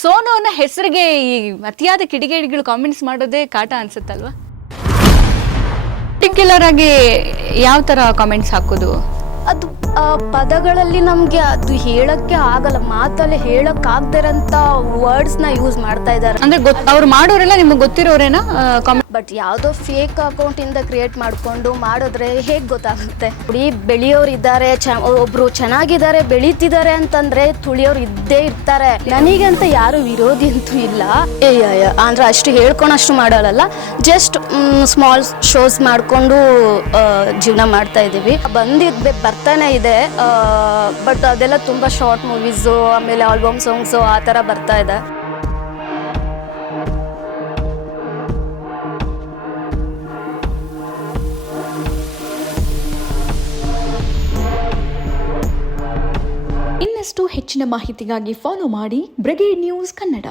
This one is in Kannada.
ಸೋನು ಅನ್ನೋ ಹೆಸರಿಗೆ ಈ ಅತಿಯಾದ ಕಿಡಿಗೇಡಿಗಳು ಕಾಮೆಂಟ್ಸ್ ಮಾಡೋದೇ ಕಾಟ ಅನ್ಸುತ್ತಲ್ವಾ? ಪರ್ಟಿಕ್ಯುಲರ್ ಆಗಿ ಯಾವ ತರ ಕಾಮೆಂಟ್ಸ್ ಹಾಕೋದು? ಅದು ಪದಗಳಲ್ಲಿ ನಮಗೆ ಅದು ಹೇಳಕ್ಕೆ ಆಗಲ್ಲ, ಮಾತಲ್ಲಿ ಹೇಳಕ್ ಆಗದಿರಂತ ವರ್ಡ್ಸ್ನ ಯೂಸ್ ಮಾಡ್ತಾ ಇದ್ದಾರೆ. ಅಂದ್ರೆ ಅವ್ರು ಮಾಡೋರೆಲ್ಲ ನಿಮ್ಗೆ ಗೊತ್ತಿರೋರೇನಾ ಕಾಮೆಂಟ್? ಬಟ್ ಯಾವುದೋ ಫೇಕ್ ಅಕೌಂಟಿಂದ ಕ್ರಿಯೇಟ್ ಮಾಡಿಕೊಂಡು ಮಾಡಿದ್ರೆ ಹೇಗೆ ಗೊತ್ತಾಗುತ್ತೆ? ಬೆಳೆಯೋರು ಇದ್ದಾರೆ, ಒಬ್ರು ಚೆನ್ನಾಗಿದ್ದಾರೆ, ಬೆಳೀತಿದ್ದಾರೆ ಅಂತಂದ್ರೆ ತುಳಿಯೋರು ಇದ್ದೇ ಇರ್ತಾರೆ. ನನಗಂತ ಯಾರು ವಿರೋಧಿ ಅಂತೂ ಇಲ್ಲ. ಅಂದ್ರೆ ಅಷ್ಟು ಹೇಳ್ಕೊಳಷ್ಟು ಮಾಡಲ್ಲ, ಜಸ್ಟ್ ಸ್ಮಾಲ್ ಶೋಸ್ ಮಾಡಿಕೊಂಡು ಜೀವನ ಮಾಡ್ತಾ ಇದ್ದೀವಿ. ಬರ್ತಾನೆ ಇದೆ, ಬಟ್ ಅದೆಲ್ಲ ತುಂಬ ಶಾರ್ಟ್ ಮೂವೀಸು, ಆಮೇಲೆ ಆಲ್ಬಮ್ ಸಾಂಗ್ಸು ಆ ಥರ ಬರ್ತಾ ಇದೆ. ಇನ್ನಷ್ಟು ಹೆಚ್ಚಿನ ಮಾಹಿತಿಗಾಗಿ ಫಾಲೋ ಮಾಡಿ ಬ್ರಿಗೇಡ್ ನ್ಯೂಸ್ ಕನ್ನಡ.